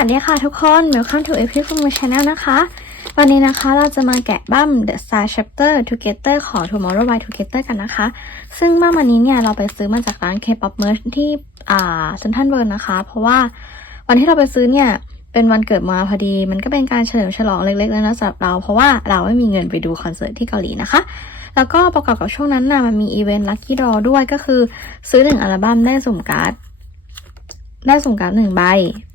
วัสดีค่ะทุกคน Welcome to Epic f o r Channel นะคะ วันนี้นะคะเราจะมาแกะบั้ม The Star Chapter Together ของ Tomorrow by Together กันนะคะ ซึ่งบั้มวันนี้เนี่ยเราไปซื้อมาจากร้าน K-pop Merch ที่อ่า Central World นะคะ เพราะว่าวันที่เราไปซื้อเนี่ยเป็นวันเกิดมาพอดี มันก็เป็นการเฉลิมฉลองเล็กๆแล้วนะสำหรับเรา เพราะว่าเราไม่มีเงินไปดูคอนเสิร์ตที่เกาหลีนะคะ แล้วก็ประกอบกับช่วงนั้นน่ะมันมีอีเวนต์ Lucky Draw ด้วยก็คือซื้อหนึ่งอัลบั้มได้สุ่มการ์ดได้สุ่มการ์ดหนึ่งใบ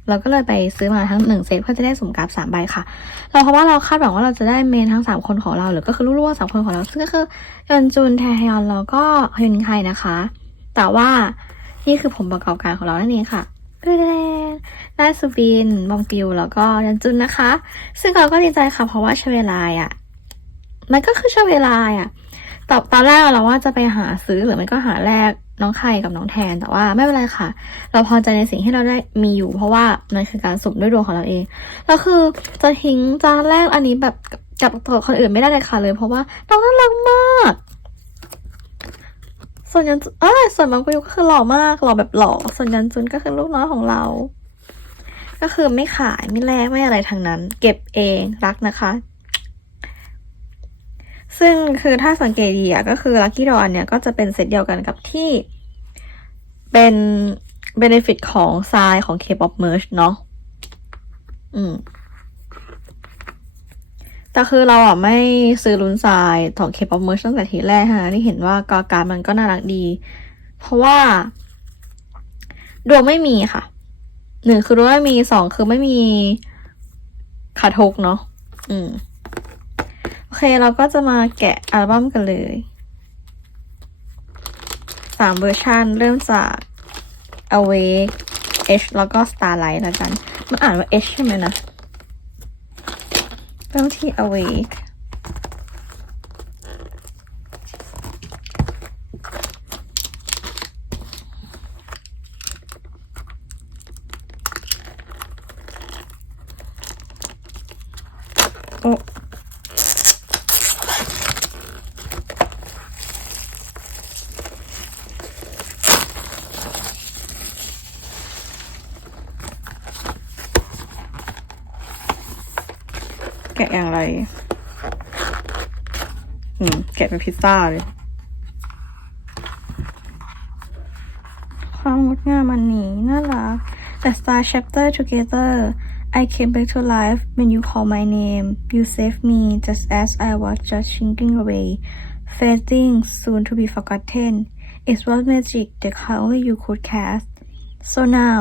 เราก็เลยไปซื้อมาทั้งหนึ่งเซตเพื่อจะได้สมการสามใบค่ะ เราเพราะว่าเราคาดหวังว่าเราจะได้เมนทั้งสามคนของเราหรือก็คือลูกๆสามคนของเราซึ่งก็คือยอนจุนแทฮยอนแล้วก็ฮยุนไคนะคะ แต่ว่านี่คือผมประกอบการของเรานั่นเองค่ะเด้ได้ซูบินบองปิวแล้วก็ยอนจุนนะคะ ซึ่งเราก็ดีใจค่ะเพราะว่าเชเวลายอะมันก็คือเชเวลายอะตอนตอนแรกเราว่าจะไปหาซื้อหรือไม่ก็หาแลก น้องไข่กับน้องแทนแต่ว่าไม่เป็นไรค่ะ เราพอใจในสิ่งที่เราได้มีอยู่ เพราะว่ามันคือการสุ่มด้วยดวงของเราเองแล้วคือจะทิ้งจานแรกอันนี้แบบกับตัวคนอื่นไม่ได้เลยค่ะเลย เพราะว่าน้องน่ารักมาก ส่วนยันจุนเอ้ยส่วนบางกุยก็คือหล่อมากหล่อแบบหล่อส่วนยันจุนก็คือลูกน้อยของเรา ก็คือไม่ขายไม่แลกไม่อะไรทั้งนั้น เก็บเองรักนะคะ ซึ่งคือถ้าสังเกตดีอะก็คือ Lucky Draw เนี่ยก็จะเป็นเซตเดียวกันกับที่เป็น benefit ของทรายของ K-pop merch เนาะอืมแต่คือเราอะไม่ซื้อลุ้นทรายของ K-pop merch ตั้งแต่ทีแรกฮะที่เห็นว่ากาการมันก็น่ารักดี เพราะว่า ดวงไม่มีค่ะหนึ่งคือดวงไม่มีสองคือไม่มีขาทกเนาะอืม เคเราก็จะมาแกะอัลบั้มกันเลยสามเวอร์ชันเริ่มจาก Awake H แล้วก็ Starlight แล้วกัน มันอ่านว่า H ใช่ไหมนะ เริ่มที่ Awake อย่างไร อืมแกะเป็นพิซซ่าเลย ความงดงามอันนี้น่ารัก The Star Chapter Together I came back to life when you called my name You saved me just as I was just shrinking away fading soon to be forgotten It was magic that only you could cast So now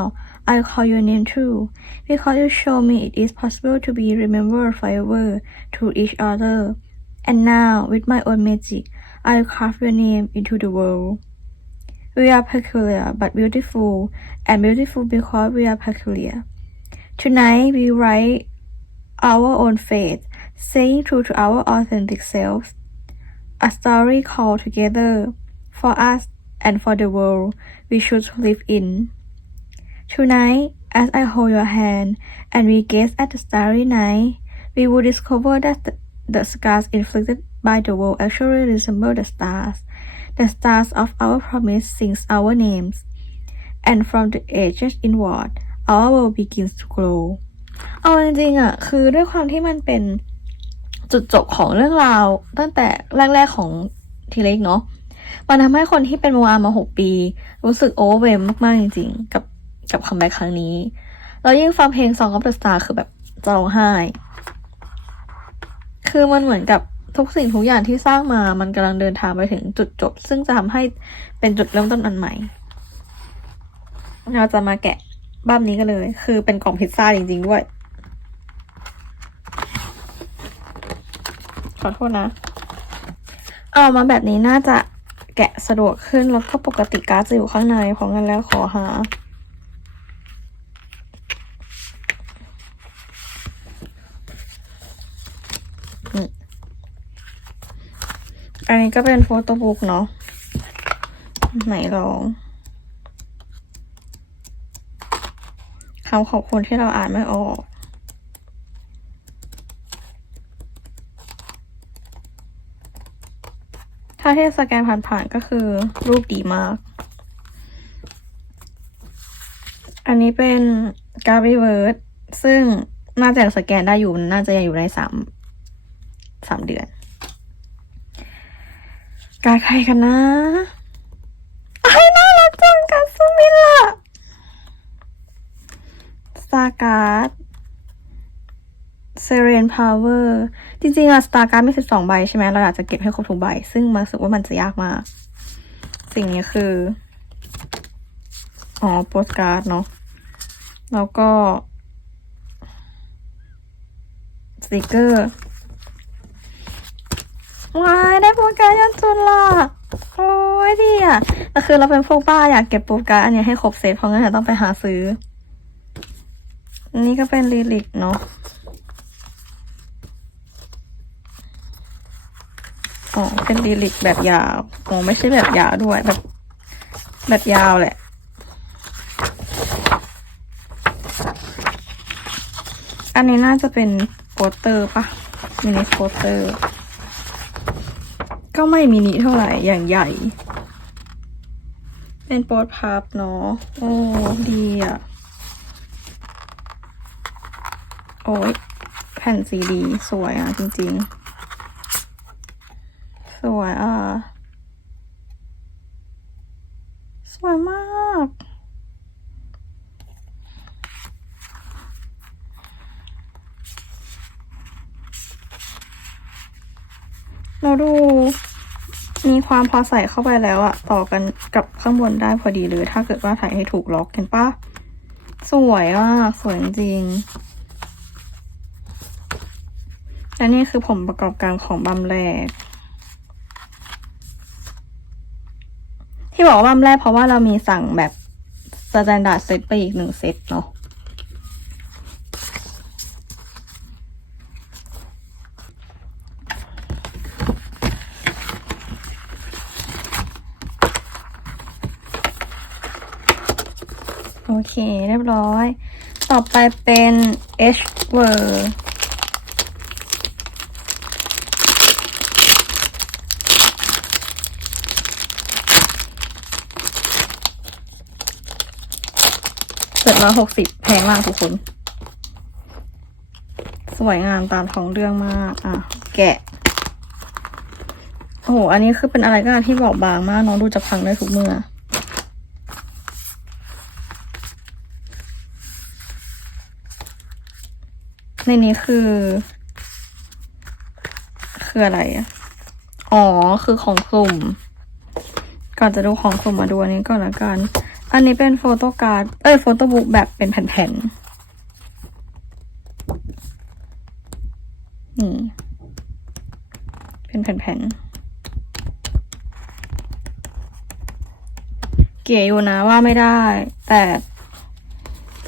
I call your name too because you show me it is possible to be remembered forever to each other. And now, with my own magic, I'll carve your name into the world. We are peculiar but beautiful, and beautiful because we are peculiar. Tonight, we write our own fate, staying true to our authentic selves. A story called together for us and for the world we should live in. Tonight, as I hold your hand and we gaze at the starry night, we will discover that the, the scars inflicted by the world actually resemble the stars. The stars of our promise sings our names, and from the ages inward, our world begins to glow. เอาจริงๆอะคือด้วยความที่มันเป็นจุดจบของเรื่องราว ตั้งแต่แรกๆของทีเล็กเนาะมันทำให้คนที่เป็นโมอามาหกปี รู้สึกโอเวอร์เวมมากๆจริงๆ กับ กับคัมแบ็กครั้งนี้ แล้วยิ่งฟังเพลง Song of the Star คือแบบจะร้องไห้ คือมันเหมือนกับทุกสิ่งทุกอย่างที่สร้างมา มันกำลังเดินทางไปถึงจุดจบ ซึ่งจะทำให้เป็นจุดเริ่มต้นอันใหม่ เราจะมาแกะบ้ามนี้กันเลย คือเป็นกล่องพิซซ่าจริง ๆ ด้วย ขอโทษนะ เอามาแบบนี้น่าจะแกะสะดวกขึ้นแล้วก็ปกติการ์ดจะอยู่ข้างใน เพราะงั้นแล้วขอหา อันนี้ก็เป็นโฟโต้บุ๊กเนาะไหนลองคำขอบคุณที่เราอ่านไม่ออก ถ้าที่สแกนผ่านๆก็คือรูปดีมาก อันนี้เป็นการ์ดรีเวิร์สซึ่งน่าจะสแกนได้อยู่ น่าจะยังอยู่ในสามสามเดือน การดใครกันนะไอ้ยน่ารักจังการดซูมินล่ะสตาร์การ์ดเซเรนพาวเวอร์จริงๆอะสตาร์การ์ดมีสิบสองใบใช่ไหมเราอยากจะเก็บให้ครบทุกใบ ซึ่งมันรู้สึกว่ามันจะยากมาก สิ่งนี้คือ อ๋อโปสการ์ดเนาะแล้วก็สติกเกอร์ ว้ายได้โปรการ์ยันจุนละโอ้ยดีอะแต่คือเราเป็นพวกบ้าอยากเก็บโปรการ์อันนี้ให้ครบเซตเพราะงั้นเราต้องไปหาซื้อนนี้ก็เป็นลิลิกเนาะอ๋อเป็นลิลิกแบบยาวอ๋อไม่ใช่แบบยาวด้วยแบบ แบบยาวแหละอันนี้น่าจะเป็นโปสเตอร์ปะมินิโปสเตอร์ ก็ไม่มินิเท่าไหร่อย่างใหญ่ เป็นโปสพับเนาะโอ้ดีอะ โอ้ยแผ่นซีดี สวยอะจริงๆ สวยอะ สวยมาก เราดู มี ความพอใส่เข้าไปแล้วอะต่อกันกับข้างบนได้พอดีเลย ถ้าเกิดว่าถ่ายให้ถูกล็อกเห็นปะสวยอะสวยจริงและนี่คือผมประกอบการของบัมแรก ที่บอกว่าบัมแรกเพราะว่าเรามีสั่งแบบสแตนดาร์ดเซตไปอีกหนึ่งเซตเนาะ โอเค เรียบร้อย ต่อไปเป็น H word เจ็ดร้อยหกสิบแพงมากทุกคน สวยงามตามท้องเรื่องมาก อะ แกะ โอ้โห อันนี้คือเป็นอะไรก็ที่บอบบางมาก น้องดูจะพังได้ทุกเมื่อ ในนี้คือ คืออะไรอะ อ๋อ คือของกลุ่ม ก่อนจะดูของกลุ่มมาดูอันนี้ก่อนละกัน อันนี้เป็นโฟโต้การ์ด เอ้ย โฟโต้บุ๊กแบบเป็นแผ่นๆ นี่ เป็นแผ่นๆ เก๋อยู่นะว่าไม่ได้ แต่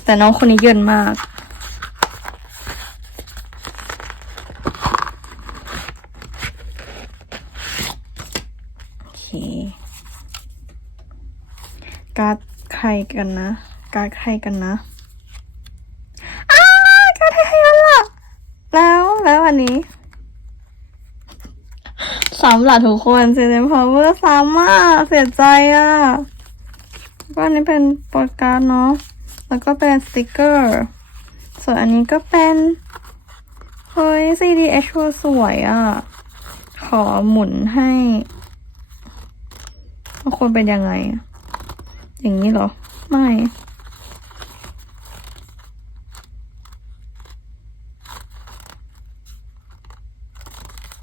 แต่น้องคนนี้เยินมาก โอเค การ์ดใครกันนะ การ์ดใครกันนะอ้าการ์ดใครกันล่ะ แล้วแล้วอันนี้สำหรับทุกคนเซนพาวเวอร์ซ้ำอะเสียใจอะก็อันนี้เป็นโปรการ์ดเนาะแล้วก็เป็นสติกเกอร์ส่วนอันนี้ก็เป็นเฮ้ย CDH สวยอะ ขอหมุนให้ว่าคนเป็นยังไง อย่างนี้เหรอ ไม่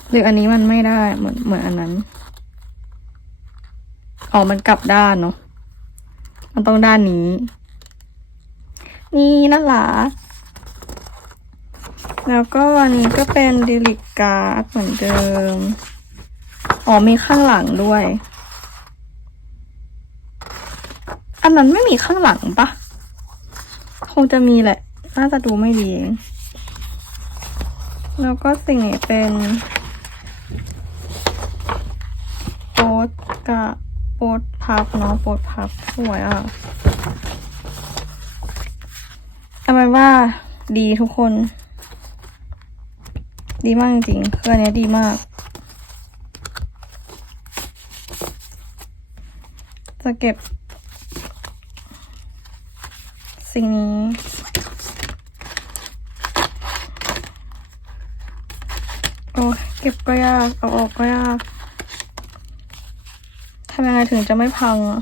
หรืออันนี้มันไม่ได้เหมือนเหมือนอันนั้นอ๋อมันกลับด้านเนาะมันต้องด้านนี้ นี่น่ารักแล้วก็อันนี้ก็เป็นดิลิกการ์ดเหมือนเดิม อ๋อมีข้างหลังด้วย อั นนั้นไม่มีข้างหลังปะคงจะมีแหละ น่าจะดูไม่ดีเองแล้วก็สิ่งนี้เป็นโป๊ตกะโป๊ตพับเนาะโป๊ตพับสวยอะเอาเป็นว่าดีทุกคน ดีมากจริงๆคืออันเนี้ยดีมากจะเก็บ สิ่งนี้ โอ้เก็บก็ยาก เอาออกก็ยากทำยังไงถึงจะไม่พังอะ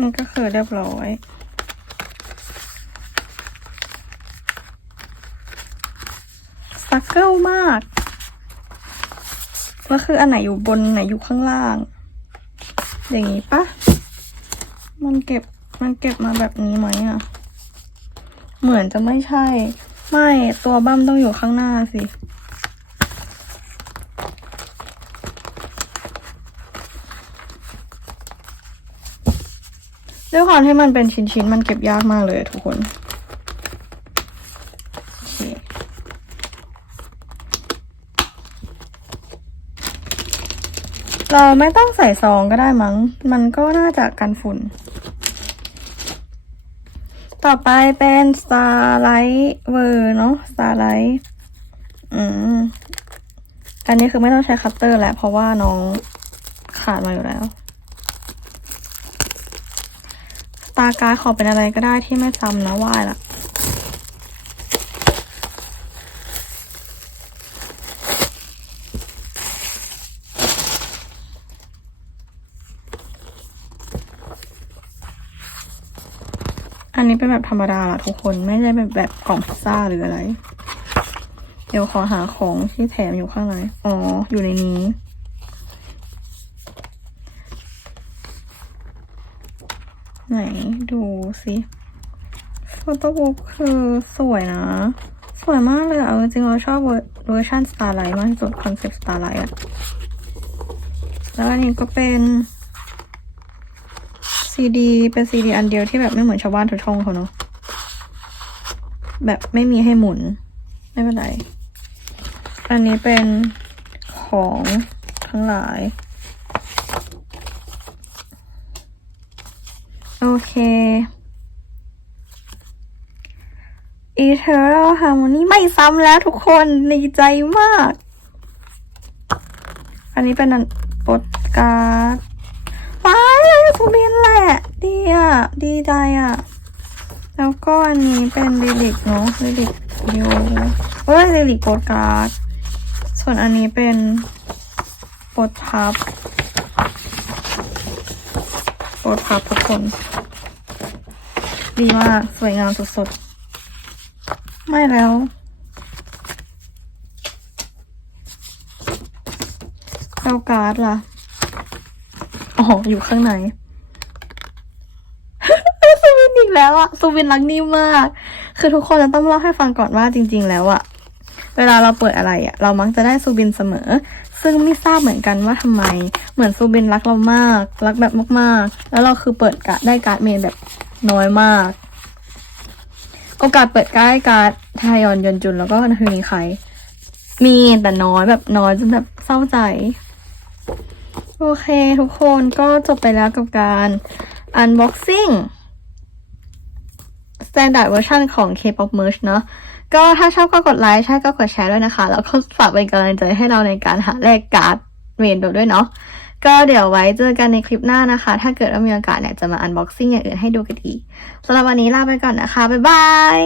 นี่ก็คือเรียบร้อย สักเกิลมากแล้วคืออันไหนอยู่บนไหนอยู่ข้างล่าง อย่างนี้ปะ มันเก็บมันเก็บมาแบบนี้ไหมอะ เหมือนจะไม่ใช่ ไม่ตัวบั้มต้องอยู่ข้างหน้าสิ ด้วยความที่มันเป็นชิ้นๆ มันเก็บยากมากเลยทุกคนเคเราไม่ต้องใส่ซองก็ได้มั้ง มันก็น่าจะกันฝุ่น ต่อไปเป็น Starlight เวอร์เนาะ Starlight อืม อันนี้คือไม่ต้องใช้คัตเตอร์แล้ว เพราะว่าน้องขาดมาอยู่แล้ว ตาการ์ดขอเป็นอะไรก็ได้ที่ไม่ซ้ำนะว่าละอันนี้เป็นแบบธรรมดาละทุกคนไม่ได้แบบแบบกล่องพิซซ่าหรืออะไร เดี๋ยวขอหาของที่แถมอยู่ข้างใน อ๋อ อยู่ในนี้ ไหนดูสิโฟโต้บุ๊กคือสวยนะ สวยมากเลยเอาจริงเราชอบเวอร์ชัน Starlight มากที่สุดคอนเซ็ปต์ Starlight อะแล้วอันนี้ก็เป็นซีดีเป็นซีดีอันเดียวที่แบบไม่เหมือนชาวบ้านทุกช่องเขาเนาะแบบไม่มีให้หมุน ไม่เป็นไร อันนี้เป็นของทั้งหลาย โอเค Eternal Harmony ไม่ซ้ำแล้วทุกคนดีใจมาก อันนี้เป็นอันโปสการ์ดว้ายสุบินแหละ ดีอะ ดีใจอะ แล้วก็อันนี้เป็นลิลิกเนาะลิลิกดิวเอ้ยลิลิกโปสการ์ด ส่วนอันนี้เป็นโปสพับ โปสพับทุกคน ดีมาก สวยงามสุดๆ ไม่แล้วแล้วการ์ดล่ะ อ๋อ อยู่ข้างในซูวินอีกแล้วอะซูวินรักนิ่มมาก คือทุกคนจะต้องเล่าให้ฟังก่อนว่าจริง ๆ แล้วอะเวลาเราเปิดอะไรอะเรามักจะได้ซูบินเสมอ ซึ่งไม่ทราบเหมือนกันว่าทำไม เหมือนซูบินรักเรามาก รักแบบมากๆ แล้วเราคือเปิดกะได้การ์ดเมนแบบน้อยมาก โอกาสเปิดการ์ดการ์ดทายอนยนจุนแล้วก็นาทีนี้ใคร มีแต่น้อยแบบน้อยจนแบบเศร้าใจ โอเคทุกคนก็จบไปแล้วกับการ unboxing standard version ของ K-pop merch เนอะ ก็ถ้าชอบก็กดไลค์ใช่ก็กดแชร์ด้วยนะคะ แล้วก็ฝากเป็นกำลังใจให้เราในการหาแลกการ์ดเมนดูด้วยเนาะก็เดี๋ยวไว้เจอกันในคลิปหน้านะคะ ถ้าเกิดว่ามีโอกาสเนี่ยจะมาอันบ็อกซิ่งอย่างอื่นให้ดูกันอีกสำหรับวันนี้ลาไปก่อนนะคะ บ๊ายบาย